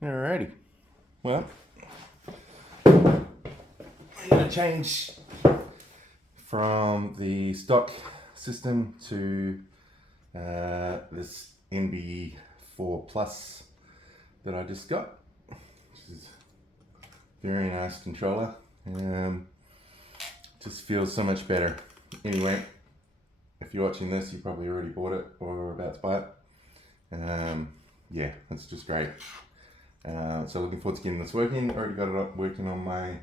Alrighty, well, I'm going to change from the stock system to this NB4 Plus that I just got, which is a very nice controller. Just feels so much better. Anyway, if you're watching this, you probably already bought it or are about to buy it. Yeah, it's just great. So looking forward to getting this working. Already got it up working on my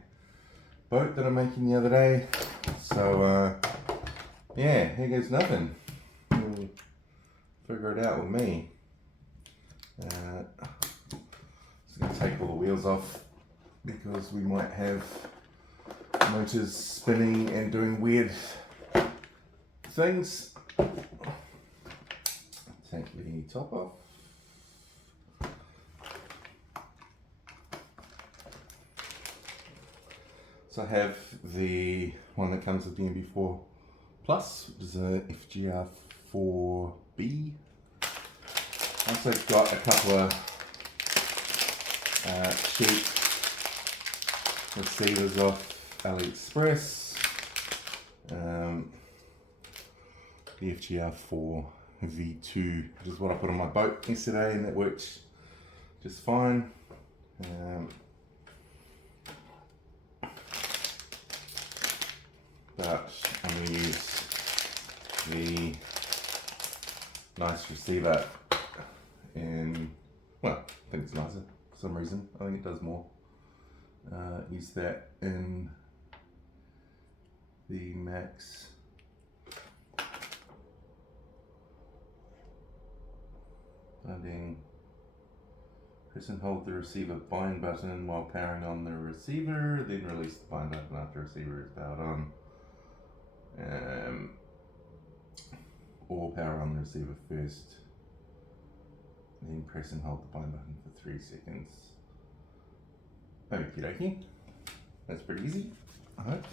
boat that I'm making the other day. So yeah, here goes nothing. We'll figure it out with me. Just going to take all the wheels off because we might have motors spinning and doing weird things. Take the top off. So I have the one that comes with the NB4 Plus, which is a FGR4B. I also got a couple of cheap receivers off AliExpress. The FGR4 V2, which is what I put on my boat yesterday, and it worked just fine. But I'm going to use the nice receiver in, well, I think it's nicer for some reason. I think it does more. Use that in the Maxx binding. Press and hold the receiver bind button while powering on the receiver, then release the bind button after the receiver is powered on. Or power on the receiver first, then press and hold the bind button for 3 seconds. Okie dokie. That's pretty easy, I hope.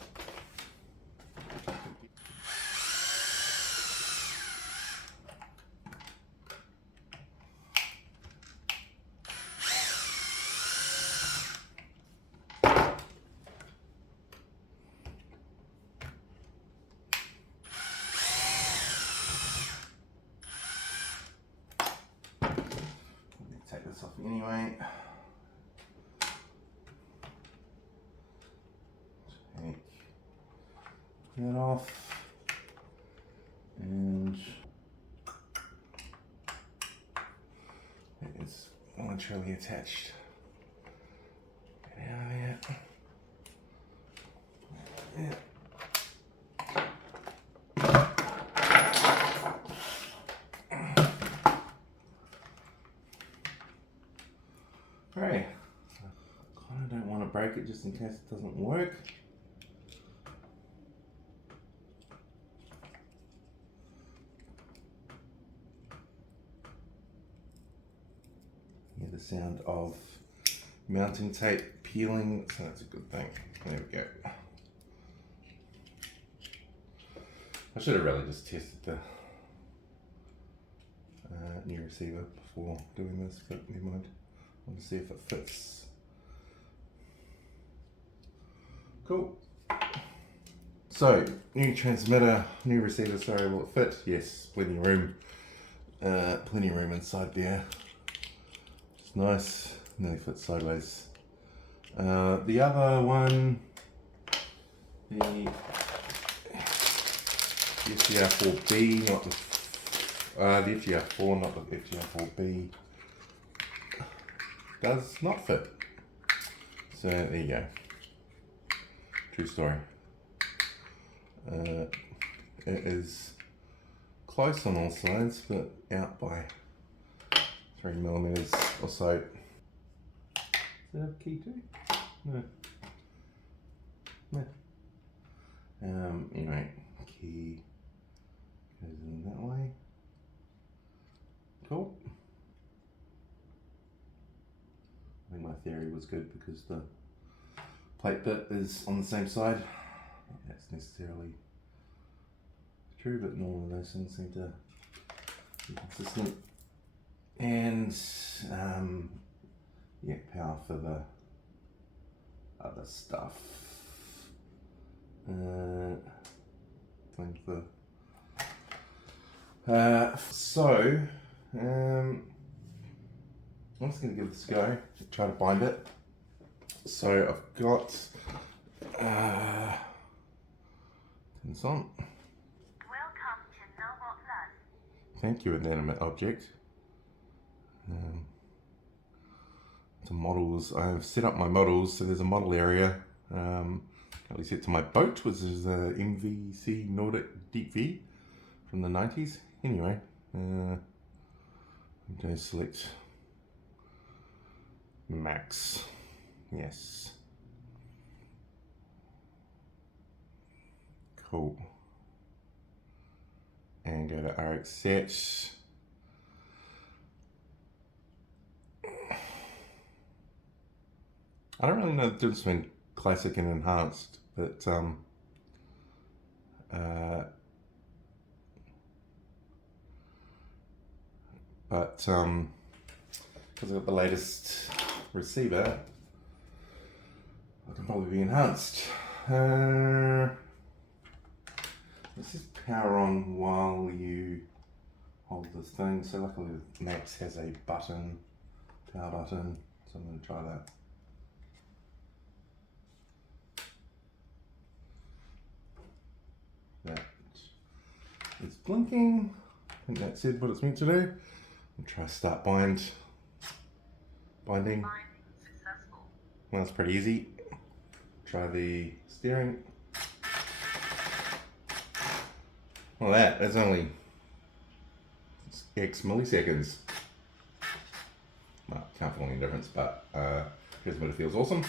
Take this off anyway. Take that off, and it is voluntarily attached. Get out of here. Yeah. Alright, I kind of don't want to break it just in case it doesn't work. Hear the sound of mounting tape peeling, so that's a good thing. There we go. I should have really just tested the new receiver before doing this, but never mind. I want to see if it fits. Cool. So, new transmitter, new receiver, sorry, will it fit? Yes, plenty of room. Plenty of room inside there. It's nice, nearly fits sideways. The other one, the FGR4B, not the FGR4, not the FGR4B. Does not fit. So there you go. True story. It is close on all sides, but out by 3mm or so. Does that have a key too? No. No. Anyway, key goes in that way. Cool. I think my theory was good because the plate bit is on the same side. Not that's necessarily true, but all of those things seem to be consistent. And yeah, now for the other stuff. I'm just going to give this a go, try to bind it. So I've got this on. Welcome to Noble Plus. Thank you, inanimate object. To models, I've set up my models, so there's a model area. Currently set to my boat, which is a MVC Nordic Deep V from the 90s. Anyway, I'm going to select Maxx. Yes. Cool. And go to RX set. I don't really know the difference between classic and enhanced, but because I've got the latest receiver, I can probably be enhanced. This is power on while you hold this thing. So luckily Maxx has a button, power button, so I'm going to try that. That is blinking. I think that said what it's meant to do. I'll try start binding. Binding successful. Well, that's pretty easy. Try the steering. Well, that's only X milliseconds. Well, can't feel any difference, but here's what it feels awesome.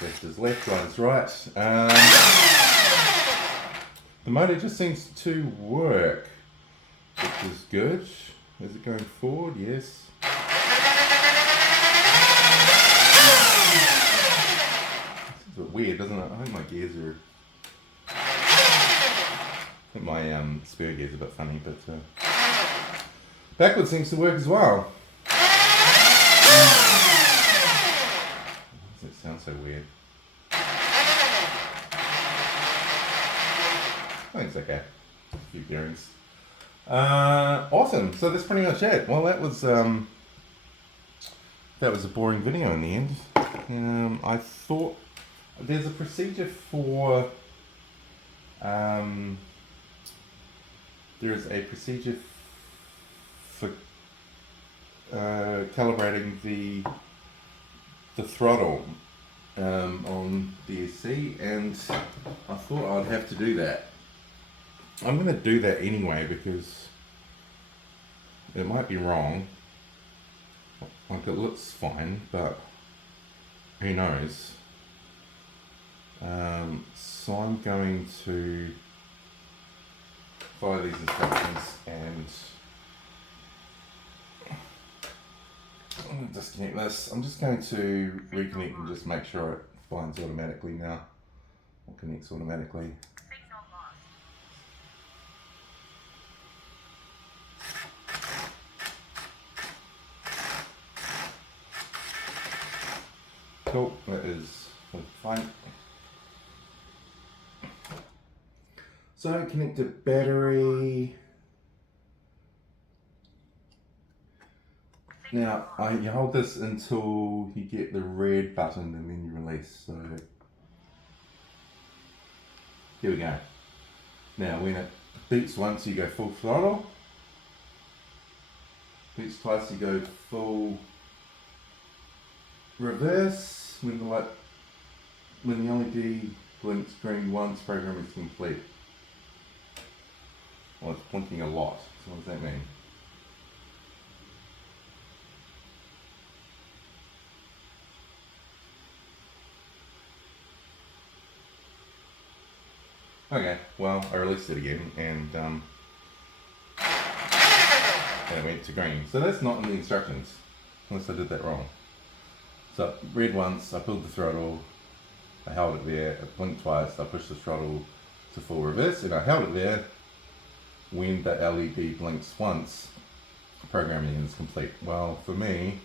Left is left, right is right. The motor just seems to work, which is good. Is it going forward? Yes. It's a bit weird, doesn't it? I think my gears are... I think my spare gear's a bit funny, but backwards seems to work as well. Why does it sound so weird? I think it's okay. A few bearings. Awesome. So that's pretty much it. Well, that was a boring video in the end. I thought there's a procedure for calibrating the throttle on the ESC, and I thought I'd have to do that. I'm going to do that anyway because it might be wrong. Like, it looks fine, but who knows? So I'm going to follow these instructions and I'm going to disconnect this. I'm just going to reconnect and just make sure it binds automatically now, or connects automatically. Signal lost. Cool, that is fine. So connect a battery. Now, you hold this until you get the red button and then you release. So here we go. Now, when it beeps once, you go full throttle. Beeps twice, you go full reverse. When the LED blinks green once, program is complete. Well, it's blinking a lot. So what does that mean? Okay, well, I released it again, and it went to green. So that's not in the instructions, unless I did that wrong. So red once, I pulled the throttle, I held it there, it blinked twice, I pushed the throttle to full reverse, and I held it there. When the LED blinks once, programming is complete? Well, for me,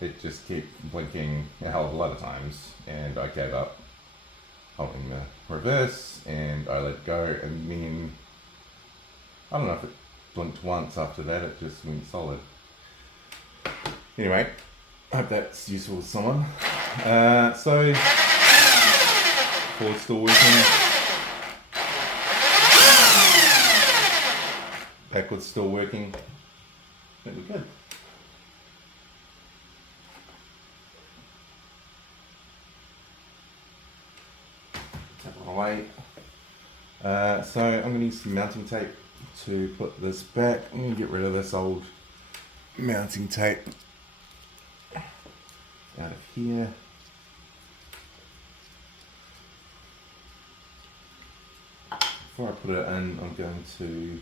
it just kept blinking a hell of a lot of times, and I gave up holding the reverse, and I let go, and then I don't know if it blinked once after that, it just went solid. Anyway, I hope that's useful to someone. So, forward still working. Backwards still working. I think we're good. Tap it away. So I'm going to use some mounting tape to put this back. I'm going to get rid of this old mounting tape out of here. Before I put it in, I'm going to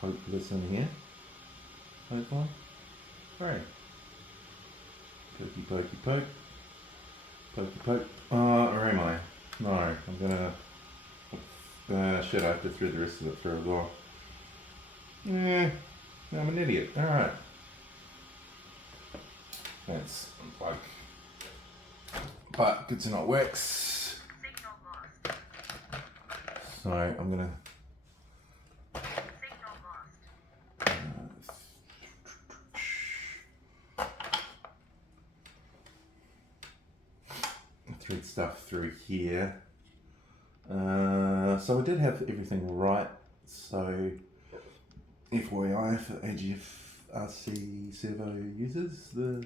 poke this in here. Hopefully. Right. Pokey, pokey, poke. Pokey, poke. Or am I? No, I'm gonna. Shit, I have to thread the rest of it through as well. I'm an idiot. Alright. Let's unplug. But good to not wax. Signal lost. So I'm gonna. Signal lost. Thread stuff through here. So I did have everything right. So FYI for AGF RC servo users, the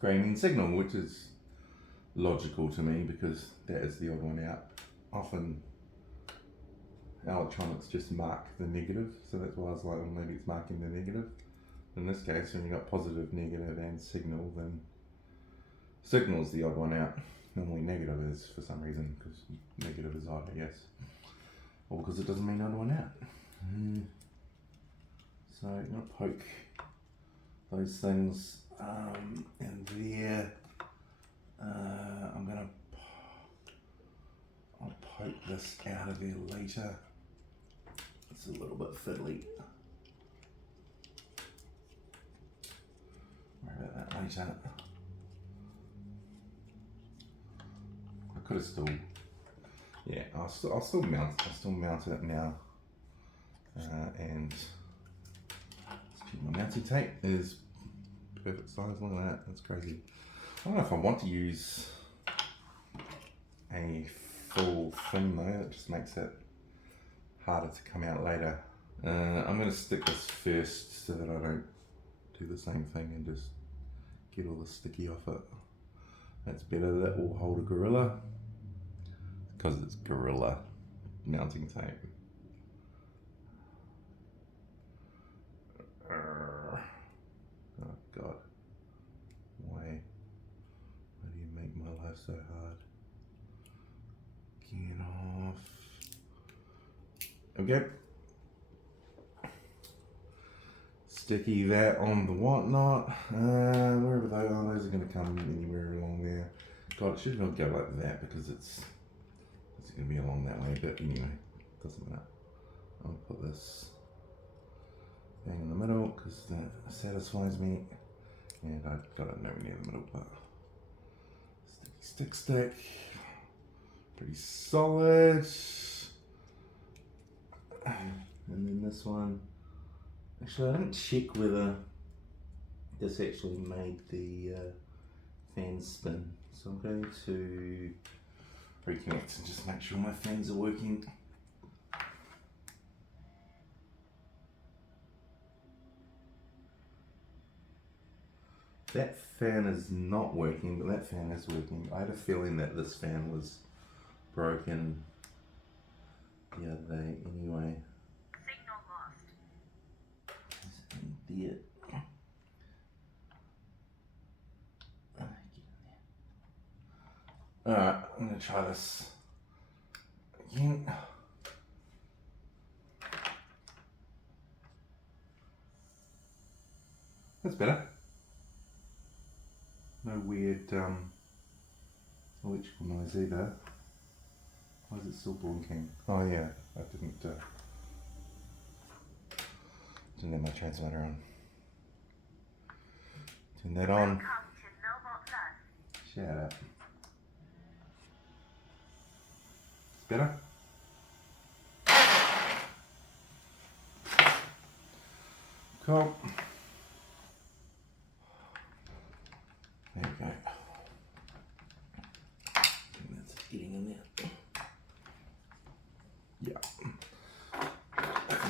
grey means signal, which is logical to me because that is the odd one out. Often electronics just mark the negative, so that's why I was like, well, maybe it's marking the negative. In this case, when you got positive, negative, and signal, then signal's the odd one out. Normally negative is for some reason, because negative is odd, I guess. Or because it doesn't mean odd one out. So I'm going to poke those things in there. I'll poke this out of there later. It's a little bit fiddly. Worry about that later. I could have still, yeah. I'll still mount it now, and my mounting tape is perfect size. Look at that. That's crazy. I don't know if I want to use a full thing though. It just makes it harder to come out later. I'm going to stick this first so that I don't do the same thing and just get all the sticky off it. That's better. That will hold a gorilla because it's gorilla mounting tape. Oh God. Why do you make my life so hard? Get off. Okay. Sticky that on the whatnot. Wherever they are, those are going to come anywhere along there. God, it should not go like that because it's going to be along that way, but anyway, doesn't matter. I'll put this bang in the middle because that satisfies me, and I've got it nowhere near the middle, but stick, pretty solid. And then this one, actually I didn't check whether this actually made the fan spin, so I'm going to reconnect and just make sure my fans are working. That fan is not working, but that fan is working. I had a feeling that this fan was broken the other day anyway. Signal lost. There. Alright, I'm going to try this again. That's better. No weird electrical noise either. Why is it still blinking? Oh yeah, I didn't the transmitter on. Turn that on. Welcome to Millbot Plus. Shut up. It's better? Cool. There you go. And that's getting in there. Yeah.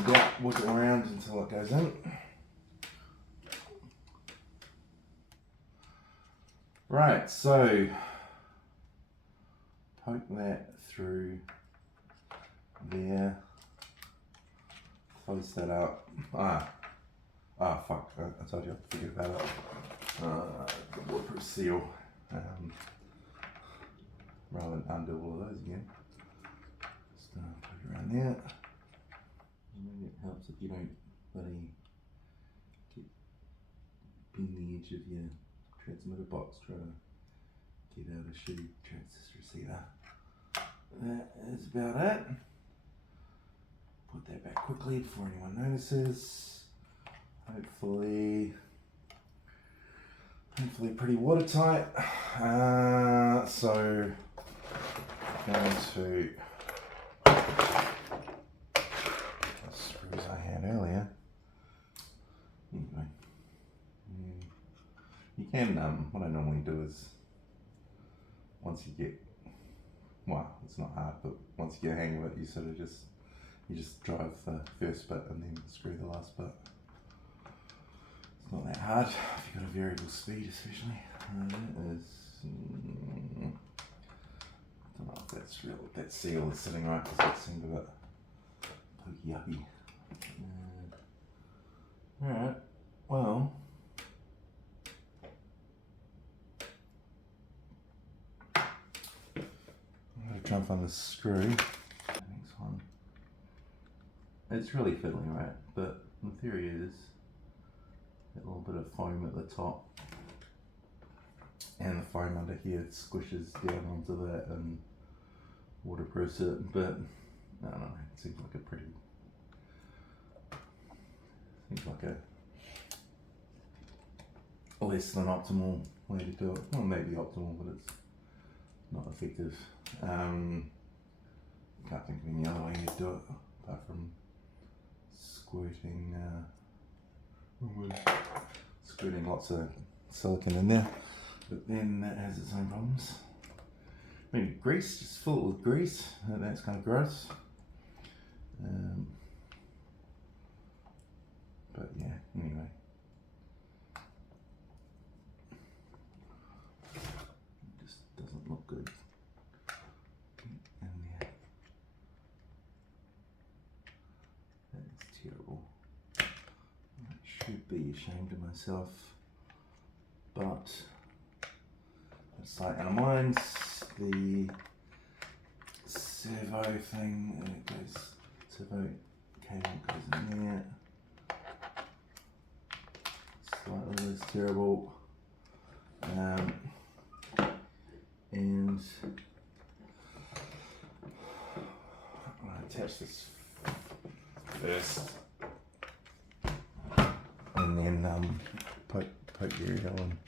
About wiggle around until it goes in. Right, so poke that through there. Close that up. Fuck, I told you I'd forget about it. The waterproof seal. Rather than undo all of those again. Just put it around there. Maybe it helps if you don't bloody bend the edge of your transmitter box trying to get out a shitty Traxxas receiver. That is about it. Put that back quickly before anyone notices. Hopefully pretty watertight. So I'm going to the screws I had earlier. Anyway, you can what I normally do is once you get, well, it's not hard, but once you get a hang of it, you sort of just drive the first bit and then screw the last bit. It's not that hard if you've got a variable speed, especially. That is, I don't know if that's real. That seal is sitting right because it seemed a bit pokey uppy. Alright, well. I'm going to try and find the screw. Next one. It's really fiddling, right? But the theory is that little bit of foam at the top and the foam under here squishes down onto that and waterproofs it, but I don't know, it seems like a less than optimal way to do it. Well, maybe optimal, but it's not effective. Can't think of any other way to do it apart from squirting lots of silicone in there, but then that has its own problems. Maybe grease, just fill it with grease. That's kind of gross. But yeah, anyway. It just doesn't look good. And yeah. That is terrible. I should be ashamed of myself, but it's like, and mine's the servo thing, and it goes, servo cable goes in there. Slightly less terrible. And I'm going to attach this first, and then poke your heel in.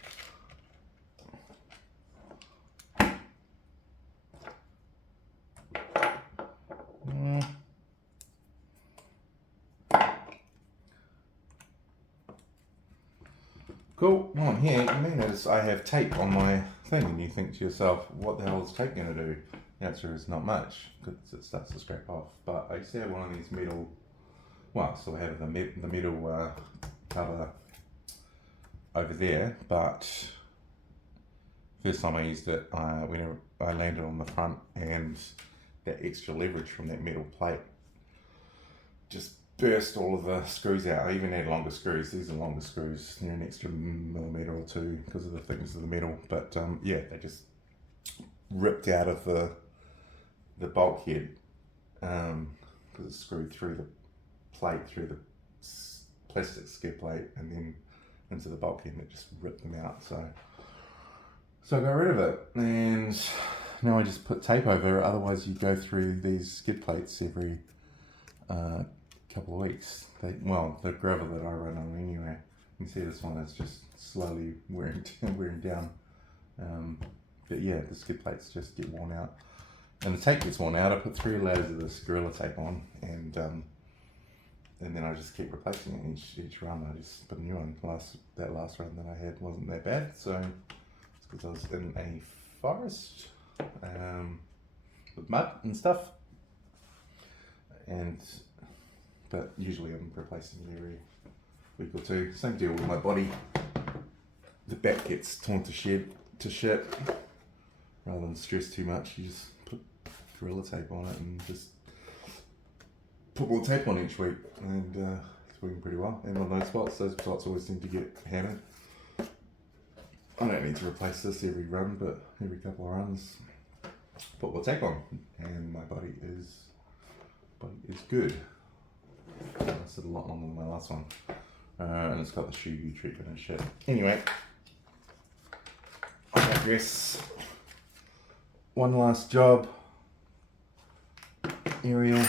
Cool. Well, I'm here. You may notice I have tape on my thing, and you think to yourself, what the hell is tape going to do? The answer is not much, because it starts to scrape off. But I used to have one of these metal, well, so I have the metal cover over there, but first time I used it, when I landed on the front, and that extra leverage from that metal plate just burst all of the screws out. I even had longer screws. These are longer screws. They're an extra millimetre or two because of the thickness of the metal. But yeah, they just ripped out of the bulkhead because it's screwed through the plate, through the plastic skid plate, and then into the bulkhead, and it just ripped them out. So I got rid of it, and now I just put tape over it. Otherwise, you go through these skid plates every couple of weeks. The gravel that I run on anyway. You can see this one is just slowly wearing down. But yeah, the skid plates just get worn out. And the tape gets worn out. I put 3 layers of this Gorilla tape on, and then I just keep replacing it each run. I just put a new one. That last run that I had wasn't that bad, so it's because I was in a forest with mud and stuff. But usually I'm replacing it every week or two. Same deal with my body. The back gets torn to shit. Rather than stress too much, you just put Gorilla tape on it and just put more tape on each week, and it's working pretty well. And on those spots always seem to get hammered. I don't need to replace this every run, but every couple of runs, put more tape on, and my body is good. It lasted a lot longer than my last one, and it's got the shoe treatment and shit. Anyway, I digress. One last job. Aerial.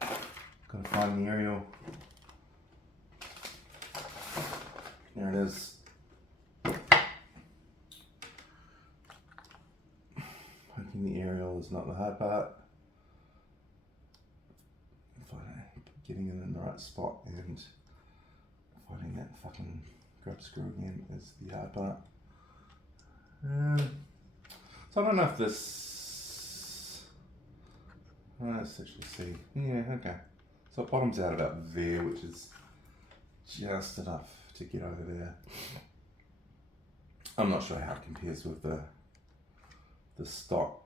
Gotta find the aerial. There it is. Hoping the aerial is not the hard part. Getting it in the right spot and finding that fucking grub screw again is the hard part. So I don't know if this. Let's actually see. Yeah, okay. So it bottoms out about there, which is just enough to get over there. I'm not sure how it compares with the stock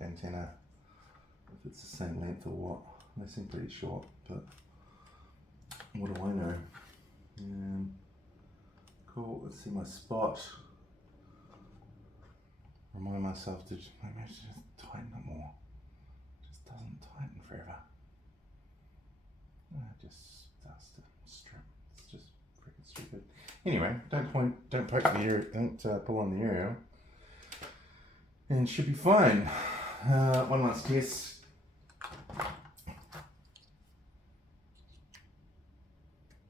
antenna. If it's the same length or what. They seem pretty short, but what do I know? Cool. Let's see my spot. Remind myself to maybe I should just tighten it more. It just doesn't tighten forever. It just starts to strip. It's just freaking stupid. Anyway, don't poke the aerial, don't pull on the aerial, and should be fine. One last test.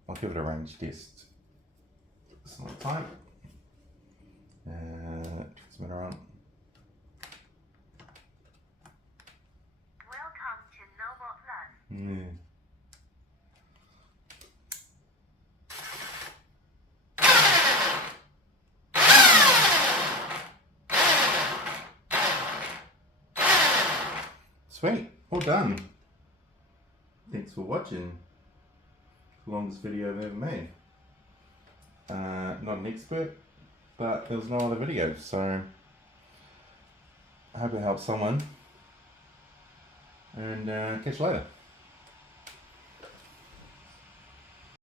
I'll give it a range test. Some more time. Transmitter on. Welcome to Nobot Plus. Yeah. Sweet, all done. Thanks for watching. The longest video I've ever made. Not an expert, but there was no other video, so I hope it helps someone. And catch you later.